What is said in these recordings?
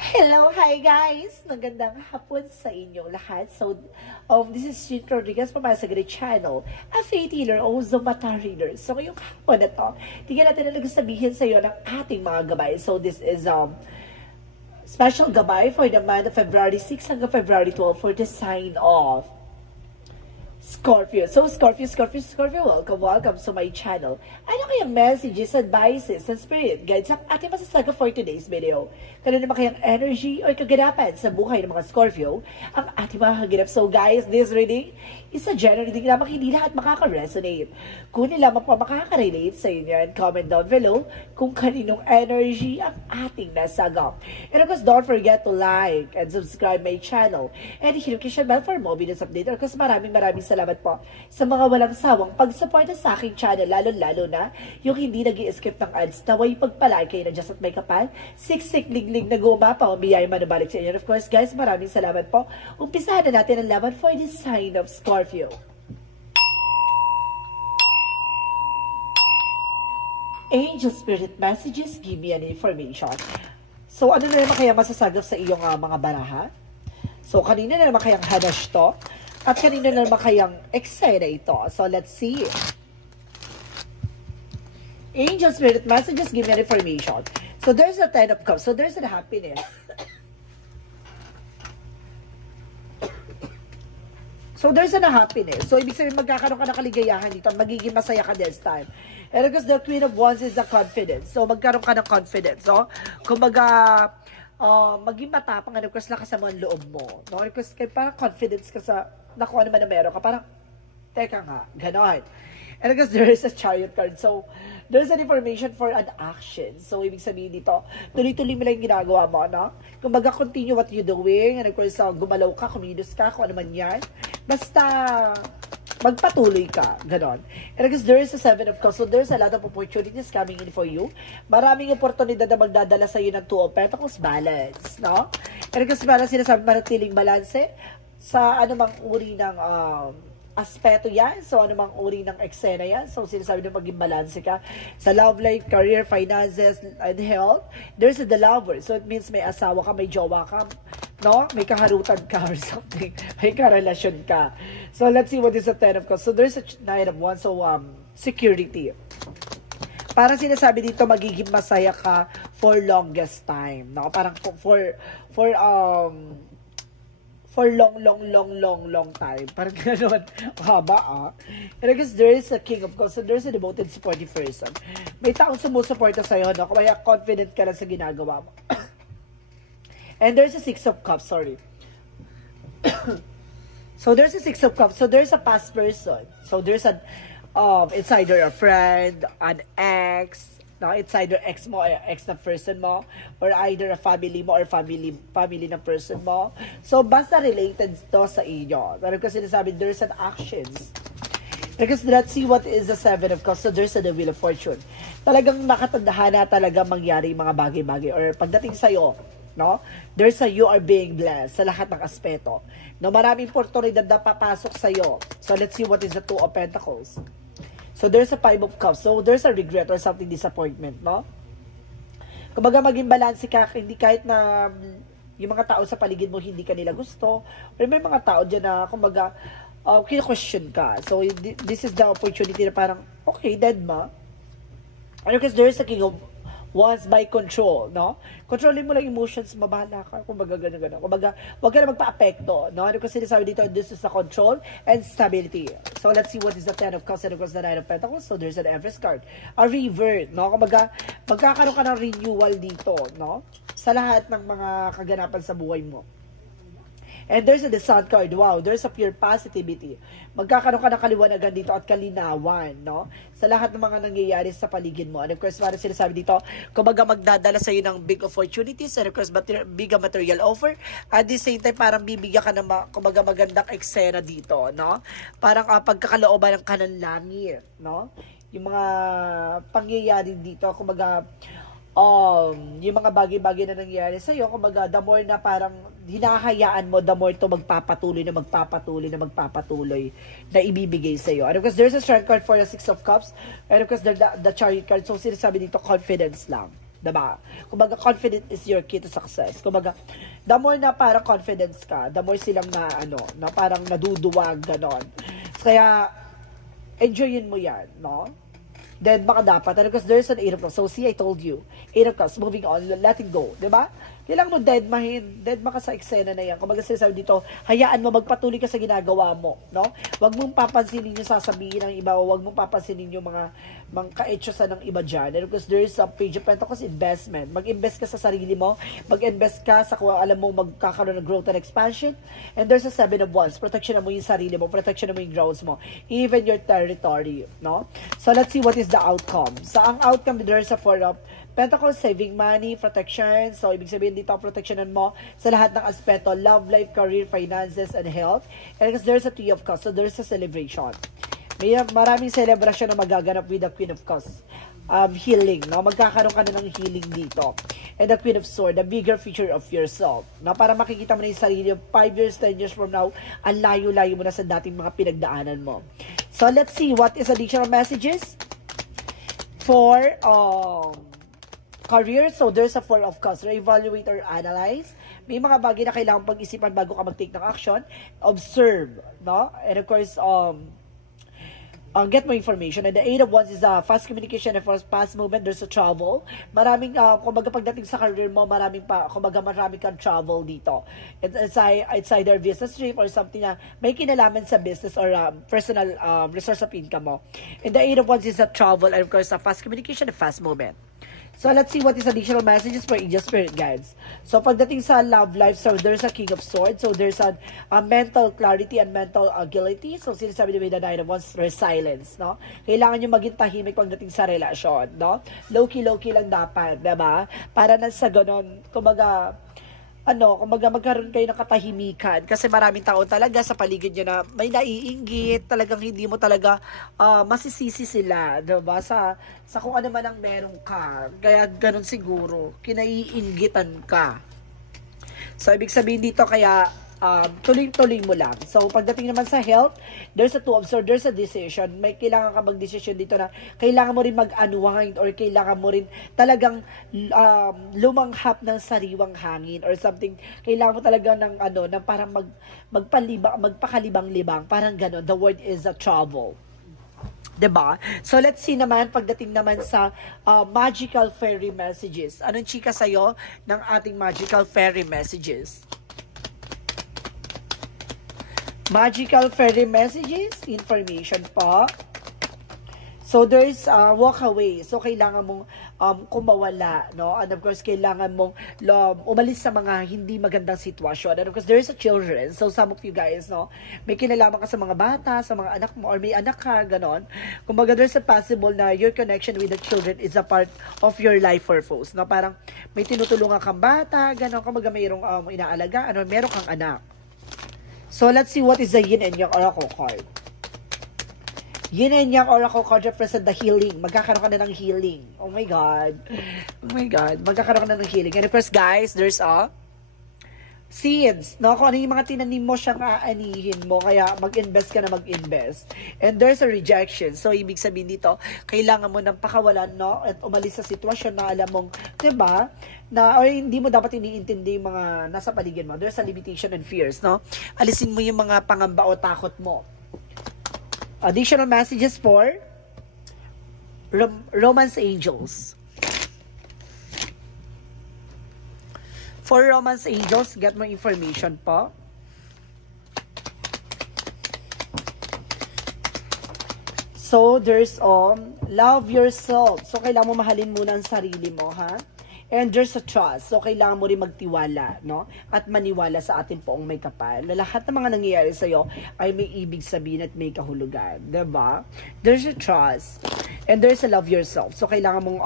Hello, hi guys! Magandang hapon sa inyong lahat. So, this is Shin Rodriguez from my Sagre channel, a faith healer o Zomata reader. So, ngayong hapon na to, tingnan natin na nagsabihin sa iyo ng ating mga gabay. So, this is special gabay for the month of February 6 hanggang February 12 for the sign of Scorpio. So, Scorpio, welcome to my channel. Ano kayang messages, advices, and spirit guides ang ating masasaga for today's video? Kano naman kayang energy o kaganapan sa buhay ng mga Scorpio ang ating mga kaganap? So, guys, this reading is a general reading lamang, hindi lahat makaka-resonate. Kung lamang po makaka-relate sa inyo, and comment down below kung kaninong energy ang ating nasaga. And of course, don't forget to like and subscribe my channel and hit the bell for more videos update. Of course, maraming salamat po sa mga walang sawang pagsuporta sa aking channel, lalo na yung hindi nag-i-skip ng ads. Naway pagpalay kayo na just at may kapal, siksik liglig na gumapa, umiyay manubalik sa inyo. And of course, guys, maraming salamat po. Umpisahan na natin ang laban for the sign of Scorpio. Angel Spirit Messages, give me an information. So, ano na naman kaya masasagap sa iyong mga baraha? So, kanina na naman kayang hanash to. At kanina na naman kayang eksena ito. So, let's see. Angel Spirit Messages, give me an information. So, there's a 10 of Cups. So, there's a happiness. So, there's a happiness. So, ibig sabihin, magkakaroon ka ng kaligayahan dito. Magiging masaya ka this time. And because the Queen of Wands is the confidence. So, magkaroon ka ng confidence. So, kumbaga, maging matapang, and of course, lakas naman ang loob mo. No? Because parang confidence ka sa, nakuha naman na meron ka. Parang, teka nga, ganon. And because there is a Chariot card. So, there's an information for an action. So, ibig sabihin dito, tuloy-tuloy mo lang yung ginagawa mo, no? Kumbaga, continue what you're doing. And of course, gumalaw ka, kumilos ka, kung ano man yan. Basta, magpatuloy ka. Ganon. And because there is a 7 of Cups. So, there's a lot of opportunities coming in for you. Maraming oportunidad na magdadala sa iyo ng 2 of Pentacles, balance, no? And because balance, sinasabi manatiling balanse sa anumang uri ng aspeto yan. So, anumang uri ng eksena yan. So, sinasabi na maging balanse ka sa love life, career, finances, and health. There's the lover. So, it means may asawa ka, may jowa ka, no? May kaharutan ka or something. May karelasyon ka. So, let's see what is the 10 of Cups. So, there's a 9 of Wands. So, security. Parang sinasabi dito, magiging masaya ka for longest time, no? Parang for long time. Parang gano'n. Haba, And I guess there is a King of Cups. So, there's a devoted, supportive person. May taong sumusuporta sa'yo, no? Kaya confident ka lang sa ginagawa mo. And there's a 6 of Cups, sorry. So, there's a 6 of Cups. So, there's a past person. So, there's a, it's either a friend, an ex, no? It's either ex mo or ex na person mo, or either a family mo or family na person mo. So, basta related to sa inyo. Pero kasi sinasabi, there's an actions. Because let's see what is the 7 of Cups. So, there's a the Wheel of Fortune. Talagang makatandahan na talagang mangyari mga bagay-bagay. Or pagdating sa'yo, no? There's a you are being blessed sa lahat ng aspeto. No, maraming oportunidad na papasok sa'yo. So, let's see what is the 2 of Pentacles. So, there's a 5 of Cups. So, there's a regret or something disappointment, no? Kumbaga, maging balanse ka, hindi kahit na yung mga tao sa paligid mo, hindi ka nila gusto. Pero may mga tao dyan na, kumbaga, kina-question ka. So, this is the opportunity na parang, okay, dead ma. Because there is a King of Wands by control, no? Controlin mo lang emotions, mabahala ka. Kumbaga, gano'n. Kumbaga, huwag ka na magpa-apekto, no? Ano kasi sinasabi dito, this is the control and stability. So, let's see what is the 10 of Cups and of course the 9 of Pentacles. So, there's an Empress card. A revert, no? Kumbaga, magkakaroon ka ng renewal dito, no? Sa lahat ng mga kaganapan sa buhay mo. And there's a the Sun card. Wow, there's a pure positivity. Magkakaroon ka ng kaliwanagan dito at kalinawan, no? Sa lahat ng mga nangyayari sa paligid mo. And of course, parang sinasabi dito, kumbaga magdadala sa iyo ng big opportunities, and of course, big material offer. At the same time, parang bibigyan ka ng kumbaga magandang eksena dito, no? Parang pagkakalooban ng kanan langit, no? Yung mga pangyayari dito, kumbaga, yung mga bagay-bagay na nangyayari sa'yo, kumbaga, the more na parang hinahayaan mo, the more to magpapatuloy na ibibigay sa'yo. And of course, there's a strength card for the 6 of Cups. And of course, the Chariot card. So, sinasabi dito, confidence lang. Diba? Kumbaga, confident is your key to success. Kumbaga, the more na parang confidence ka, the more silang na, na parang naduduwag, ganon. Kaya, enjoyin mo yan, no? Then, baka dapat, because there's an 8 of Cups. So, see, I told you, 8 of Cups, moving on, letting go, diba? Kailangan mo deadma ka sa eksena na yan. Kung mag-sasabi dito, hayaan mo, magpatuloy ka sa ginagawa mo, no? Huwag mong papansinin yung sasabihin ng iba, huwag mong papansinin yung mga kaetyosa ng iba dyan. And because there is a Page of Pentacles investment. Mag-invest ka sa sarili mo, mag-invest ka sa kung alam mo magkakaroon ng growth and expansion. And there's a 7 of Wands. Protection mo yung sarili mo, protection mo yung grounds mo, even your territory, no? So, let's see what is the outcome. Sa ang outcome, there's a 4 of Pentacles, saving money, protection. So, ibig sabihin dito, protectionan mo sa lahat ng aspeto, love, life, career, finances, and health. And because there's a 3 of Cups, so there's a celebration. May maraming celebration na magaganap with the Queen of Cups. Healing, no? Magkakaroon ka na ng healing dito. And the Queen of Swords, the bigger feature of yourself. No? Para makikita mo na yung sarili, 5 years, 10 years from now, ang layo-layo mo na sa dating mga pinagdaanan mo. So, let's see what is additional messages for career. So, there's a 4 of Cups. Re-evaluate or analyze. May mga bagay na kailangan pag-isipan bago ka mag-take ng action. Observe, no? And of course, get more information. And the 8 of Wands is fast communication and fast movement. There's a travel. Maraming, kumbaga pagdating sa career mo, maraming kang travel dito. It's either business trip or something na may kinalaman sa business or personal resource of income mo. And the 8 of Wands is a travel and of course, a fast communication and fast movement. So, let's see what is additional messages for Angel Spirit Guides. So, pagdating sa love life, so there's a King of Swords. So, there's a mental clarity and mental agility. So, sinasabi nila the 9 of Wands, resilience, no? Kailangan nyo maging tahimik pagdating sa relasyon, no? Low-key lang dapat, diba? Para na sa ganon, kumbaga magkaroon kayo ng katahimikan kasi maraming tao talaga sa paligid nyo na may naiinggit, talagang hindi mo talaga masisisi sila, diba? Sa kung ano man ang meron ka. Kaya ganun siguro, kinaiinggitan ka. So, ibig sabihin dito kaya tuloy-tuloy mo lang. So, pagdating naman sa health, there's a 2 of Swords, there's a decision. May kailangan ka mag-decision dito na kailangan mo rin mag-unwind or kailangan mo rin talagang lumanghap ng sariwang hangin or something. Kailangan mo talaga ng ng parang magpakalibang-libang. Parang gano'n. The word is a travel. Diba? So, let's see naman, pagdating naman sa magical fairy messages. Anong chika sa'yo ng ating magical fairy messages? Magical fairy messages, information po. So, there's walk away. So, kailangan mong kumawala, no? And of course, kailangan mong umalis sa mga hindi magandang sitwasyon. And of course, there's a children. So, some of you guys, no? May kinalaman ka sa mga bata, sa mga anak mo, or may anak ka, ganon. Kumbaga, there's a possible na your connection with the children is a part of your life purpose, no? Parang may tinutulungan kang bata, ganon. Kumbaga, mayroong inaalagaan, or meron kang anak. So, let's see what is the Yin and Yang Oracle card. Yin and Yang Oracle card represent the healing. Magkakaroon ka na ng healing. Oh my God. Oh my God. Magkakaroon ka na ng healing. And of course, guys, there's a seeds, no? Kung ano yung mga tinanim mo, siyang aanihin mo, kaya mag-invest ka na mag-invest. And there's a rejection. So, ibig sabihin dito, kailangan mo ng pakawalan, no? At umalis sa sitwasyon na alam mong, diba? Na, or hindi mo dapat iniintindi yung mga nasa paligid mo. There's a limitation and fears, no? Alisin mo yung mga pangamba o takot mo. Additional messages for Romance Angels. For Romance Angels, get more information po. So, there's love yourself. So, kailangan mo mahalin muna ang sarili mo, ha? And there's a trust. So, kailangan mo rin magtiwala, no? At maniwala sa ating poong may kapal. Na lahat ng mga nangyayari sa'yo ay may ibig sabihin at may kahulugan. Diba? There's a trust. And there's a love yourself. So, kailangan mong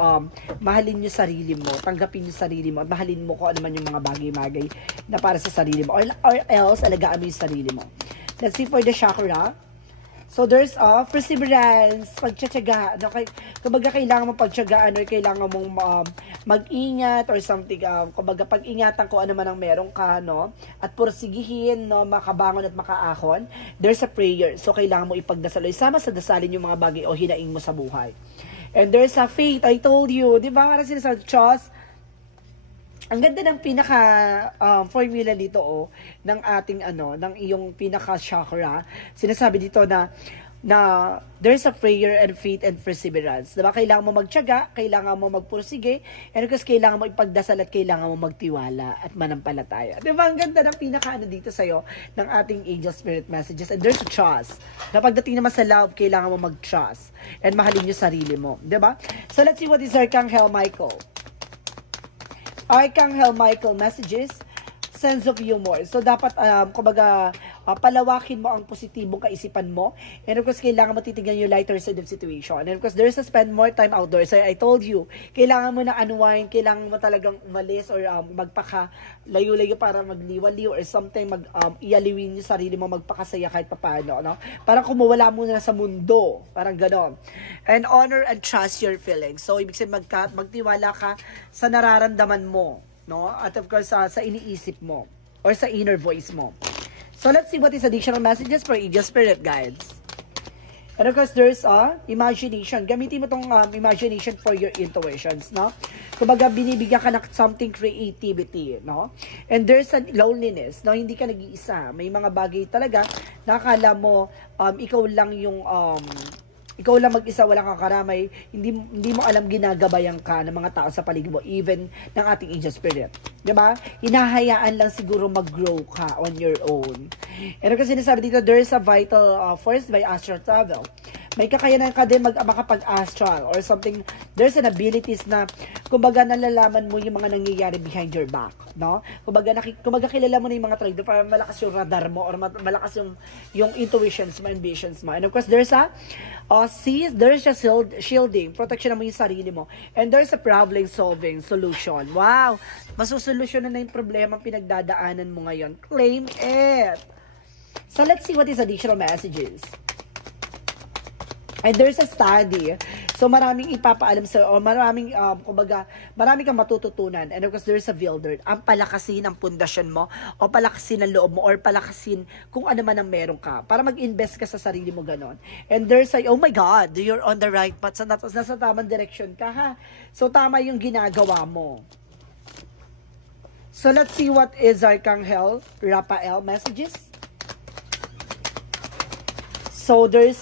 mahalin yung sarili mo, tanggapin yung sarili mo, at mahalin mo kung ano man yung mga bagay-bagay na para sa sarili mo. Or else, alagaan mo yung sarili mo. Let's see for the chakra. So, there's perseverance, pagtsatsaga. No? Kumbaga, kailangan mong pagtsagaan or kailangan mong mag-ingat or something. Kumbaga, pag-ingatan ko ano man ang meron ka, no? At pursigihin, no? Makabangon at makaahon. There's a prayer. So, kailangan mo ipagdasal. Isama sa dasalin yung mga bagay o hinaing mo sa buhay. And there's a faith, I told you. Di ba? Parang sinasabi, trust. Ang ganda ng pinaka formula dito ng ating ng iyong pinaka chakra. Sinasabi dito na there's a prayer and faith and perseverance. Diba? Kailangan mo magtiyaga, kailangan mo magpursige, and because kailangan mo ipagdasal at kailangan mo magtiwala at manampalataya. Diba? Ang ganda ng pinaka dito sa'yo ng ating angel spirit messages. And there's a trust. Na pagdating naman sa love, kailangan mo mag-trust and mahalin yung sarili mo. Diba? So let's see what is Archangel Michael. Archangel Michael messages, sense of humor. So, dapat, kumbaga, palawakin mo ang positibong kaisipan mo. And of course, kailangan mo titignan yung lighter side of situation. And of course, there's a spend more time outdoors. So, I told you, kailangan mo na unwind, kailangan mo talagang umalis or magpaka-layo-layo para magliwaliw or something, ialiwin yung sarili mo, magpakasaya kahit papaano. No? Parang kumawala mo na sa mundo. Parang ganon. And honor and trust your feelings. So, ibig sabihin, magtiwala ka sa nararamdaman mo. No? At of course, sa iniisip mo or sa inner voice mo. So, let's see what is additional messages for angel spirit guides. And of course, there's imagination. Gamitin mo tong imagination for your intuitions, no? Kumbaga, binibigyan ka ng something creativity, no? And there's a loneliness, no? Hindi ka nag-iisa. May mga bagay talaga na akala mo, ikaw lang yung ikaw lang mag-isa, walang kakaramay, hindi mo alam ginagabayan ka ng mga tao sa paligid mo, even ng ating angel spirit. Diba? Hinahayaan lang siguro mag-grow ka on your own. And kasi sinasabi dito, there is a vital force by astral travel. May kakayanan ka din makapag-astral or something. There's an abilities na, kumbaga, nalalaman mo yung mga nangyayari behind your back. No? Kumbaga kilala mo na yung mga trade para malakas yung radar mo or malakas yung intuitions mo, ambitions mo. And of course, there's a shielding, protection mo yung sarili mo. And there's a problem solving solution. Wow! Masusolusyonan na yung problema pinagdadaanan mo ngayon. Claim it! So, let's see what is additional messages. And there's a study. So, maraming ipapaalam sa o maraming, kumbaga, marami kang matututunan. And of course, there's a builder. Ang palakasin ang pundasyon mo, o palakasin ang loob mo, or palakasin kung ano man ang meron ka. Para mag-invest ka sa sarili mo, ganon. And there's a, oh my God, you're on the right path. Nasa tamang direction ka, ha? So, tama yung ginagawa mo. So, let's see what is Archangel Raphael messages. So, there's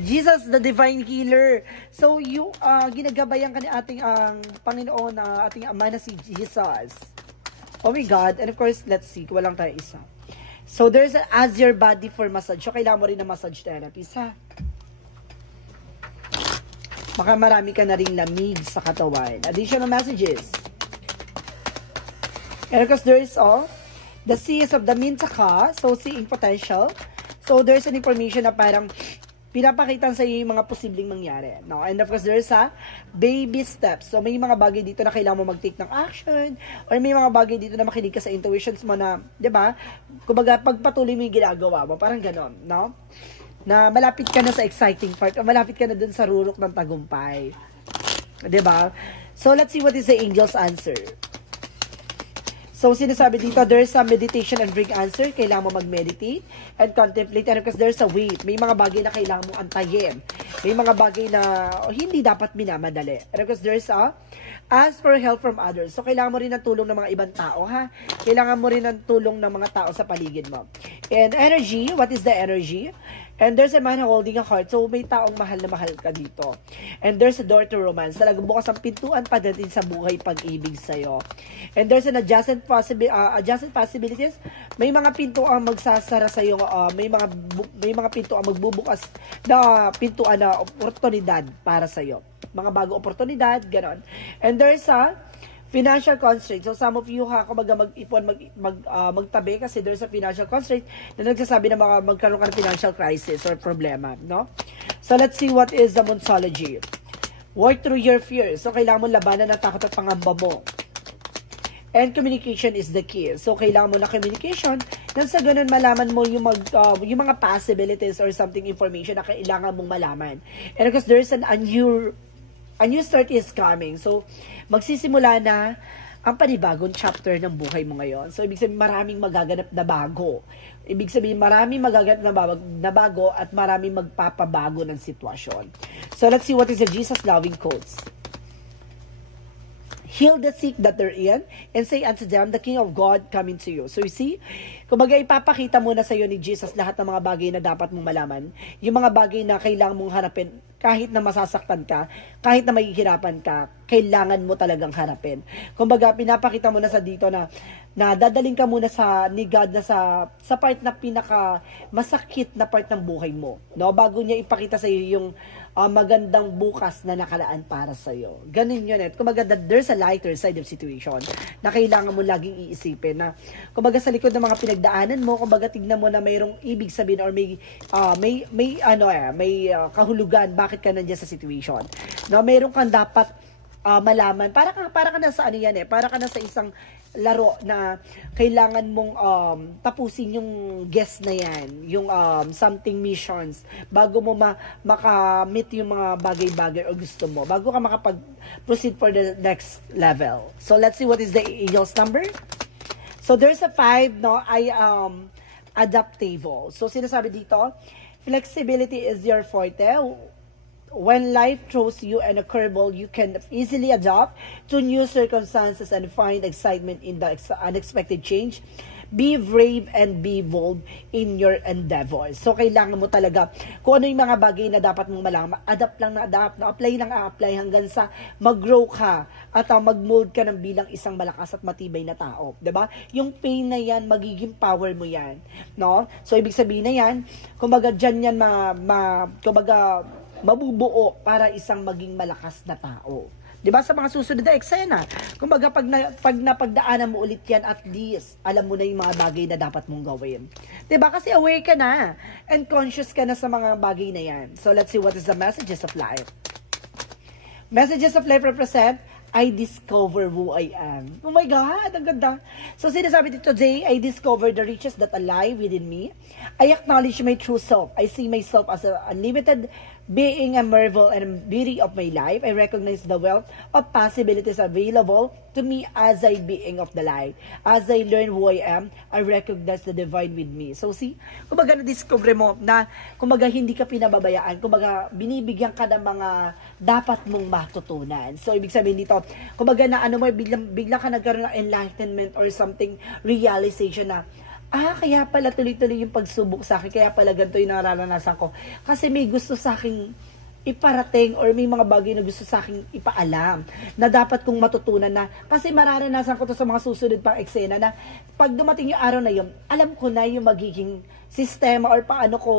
Jesus, the divine healer. So, yung ginagabayan ka ni ating Panginoon na ating Ama na si Jesus. Oh my God. And of course, let's see. Walang tayo isa. So, there's an as your body for massage. So, kailangan mo rin na massage therapy. Baka marami ka na rin lamig sa katawan. Additional messages. And of course, there's the seas of the Mintaka. So, seeing potential. So, there's an information na parang pinapakita sa iyo yung mga posibleng mangyari. No? And of course, there's a baby steps. So, may mga bagay dito na kailangan mo mag-take ng action or may mga bagay dito na makinig ka sa intuitions mo na, di ba? Kumbaga, pagpatuloy mo yung ginagawa mo. Parang ganon, no? Na malapit ka na sa exciting part o malapit ka na dun sa rurok ng tagumpay. Di ba? So, let's see what is the angel's answer. So, sinasabi dito, there's a meditation and bring answer. Kailangan mo mag-meditate and contemplate. And because there's a wait. May mga bagay na kailangan mo antayin. May mga bagay na hindi dapat minamadali. And because there's a ask for help from others. So, kailangan mo rin ng tulong ng mga ibang tao, ha? Kailangan mo rin ng tulong ng mga tao sa paligid mo. And energy, what is the energy? And there's a man holding a heart. So, may taong mahal na mahal ka dito. And there's a door to romance. Talagang bukas ang pintuan pagdating sa buhay pag-ibig sa'yo. And there's an adjacent possibilities. May mga pinto ang magsasara sa'yo. May mga pinto ang magbubukas na pintuan na oportunidad para sa'yo. Mga bago oportunidad, ganon. And there's a financial constraint. So, some of you, kumbaga mag-ipon, magtabi kasi there's a financial constraint na nagsasabi na magkaroon ka ng financial crisis or problema, no? So, let's see what is the Monsology. Work through your fears. So, kailangan mo labanan ang takot at pangamba mo. And communication is the key. So, kailangan mo na communication nang sa ganun malaman mo yung mga possibilities or something information na kailangan mong malaman. And because there's a new start is coming. So, magsisimula na ang panibagong chapter ng buhay mo ngayon. So, ibig sabihin, maraming magaganap na bago. Ibig sabihin, maraming magaganap na bago at maraming magpapabago ng sitwasyon. So, let's see what is the Jesus loving quotes. Heal the sick that they're in, and say unto them, the King of God coming to you. So you see, kumbaga ipapakita muna sa iyo ni Jesus lahat ng mga bagay na dapat mong malaman. Yung mga bagay na kailangan mong harapin, kahit na masasaktan ka, kahit na mahihirapan ka, kailangan mo talagang harapin. Kumbaga, pinapakita mo na sa dito na dadaling ka muna ni God na sa part na pinaka masakit na part ng buhay mo. No? Bago niya ipakita sa iyo yung magandang bukas na nakalaan para sa iyo. Ganun yun. Kumbaga, there's a lighter side of situation na kailangan mo laging iisipin na, kumbaga, sa likod ng mga pinagdaanan mo, kumbaga, tignan mo na mayroong ibig sabihin or may kahulugan bakit ka nandiyan sa situation. No, mayroon kang dapat malaman. Para ka na sa ano yan para ka na sa isang laro na kailangan mong tapusin yung guest na yan, yung something missions, bago mo makamit yung mga bagay-bagay o gusto mo, bago ka makapag-proceed for the next level. So, let's see what is the angel's number. So, there's a 5, no, adaptable. So, sinasabi dito, flexibility is your forte. When life throws you in a curveball, you can easily adapt to new circumstances and find excitement in the unexpected change. Be brave and be bold in your endeavors. So, kailangan mo talaga, kung ano yung mga bagay na dapat mong malaman, adapt lang na adapt, na apply lang apply hanggang sa mag-grow ka at mag-mold ka ng bilang isang malakas at matibay na tao. Diba? Yung pain na yan, magiging power mo yan. No? So, ibig sabihin na yan, kumbaga dyan yan mabubuo para isang maging malakas na tao. Diba sa mga susunod na eksena? Kumbaga pag napagdaanan mo ulit yan, at least alam mo na yung mga bagay na dapat mong gawin. Diba? Kasi aware ka na and conscious ka na sa mga bagay na yan. So let's see what is the messages of life. Messages of life represent, I discover who I am. Oh my God, ang ganda. So, sinasabi dito, today, I discover the riches that lie within me. I acknowledge my true self. I see myself as an unlimited being, a marvel and beauty of my life. I recognize the wealth of possibilities available to me as a being of the light. As I learn who I am, I recognize the divine with me. So, see, kumbaga na-discover mo na, kumbaga hindi ka pinababayaan, kumbaga binibigyan ka ng mga dapat mong matutunan. So, ibig sabihin dito, kumbaga na biglang ka nagkaroon ng enlightenment or something, realization na, kaya pala tuloy-tuloy yung pagsubok sa akin, kaya pala ganito yung nararanasan ko. Kasi may gusto sa akin iparating or may mga bagay na gusto sa akin ipaalam na dapat kong matutunan na, kasi mararanasan ko to sa mga susunod pang eksena na pag dumating yung araw na yun, alam ko na yung magiging sistema or paano ko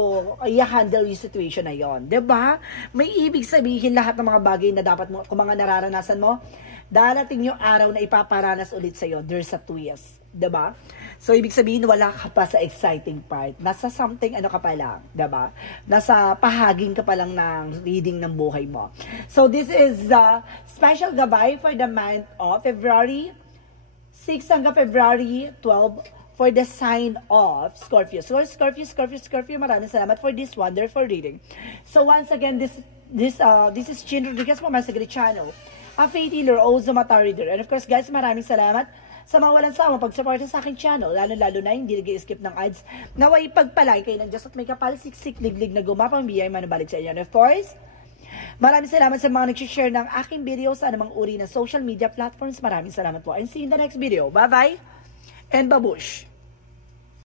i-handle yung situation na yun. Diba? May ibig sabihin lahat ng mga bagay na dapat mo, kung mga nararanasan mo, darating yung araw na ipaparanas ulit sa'yo. There's a twist. Diba? So, ibig sabihin, wala ka pa sa exciting part. Nasa something, ka pa lang. Diba? Nasa pahaging ka pa lang ng reading ng buhay mo. So, this is the special gabay for the month of February 6 hanggang February 12 for the sign of Scorpio. So, Scorpio, maraming salamat for this wonderful reading. So, once again, this is Chin Rodriguez from my Secret Channel, a faith healer, also mata reader. And of course, guys, maraming salamat sa mga walang sawang pag-support sa aking channel, lalo na hindi nag-skip ng ads, naway pagpalay kayo ng Diyos at may kapalsiksik, liglig na gumapang biyay manubalik sa inyo. And of course, maraming salamat sa mga nag-share ng aking video sa anumang uri ng social media platforms. Maraming salamat po and see you in the next video. Bye-bye and babush!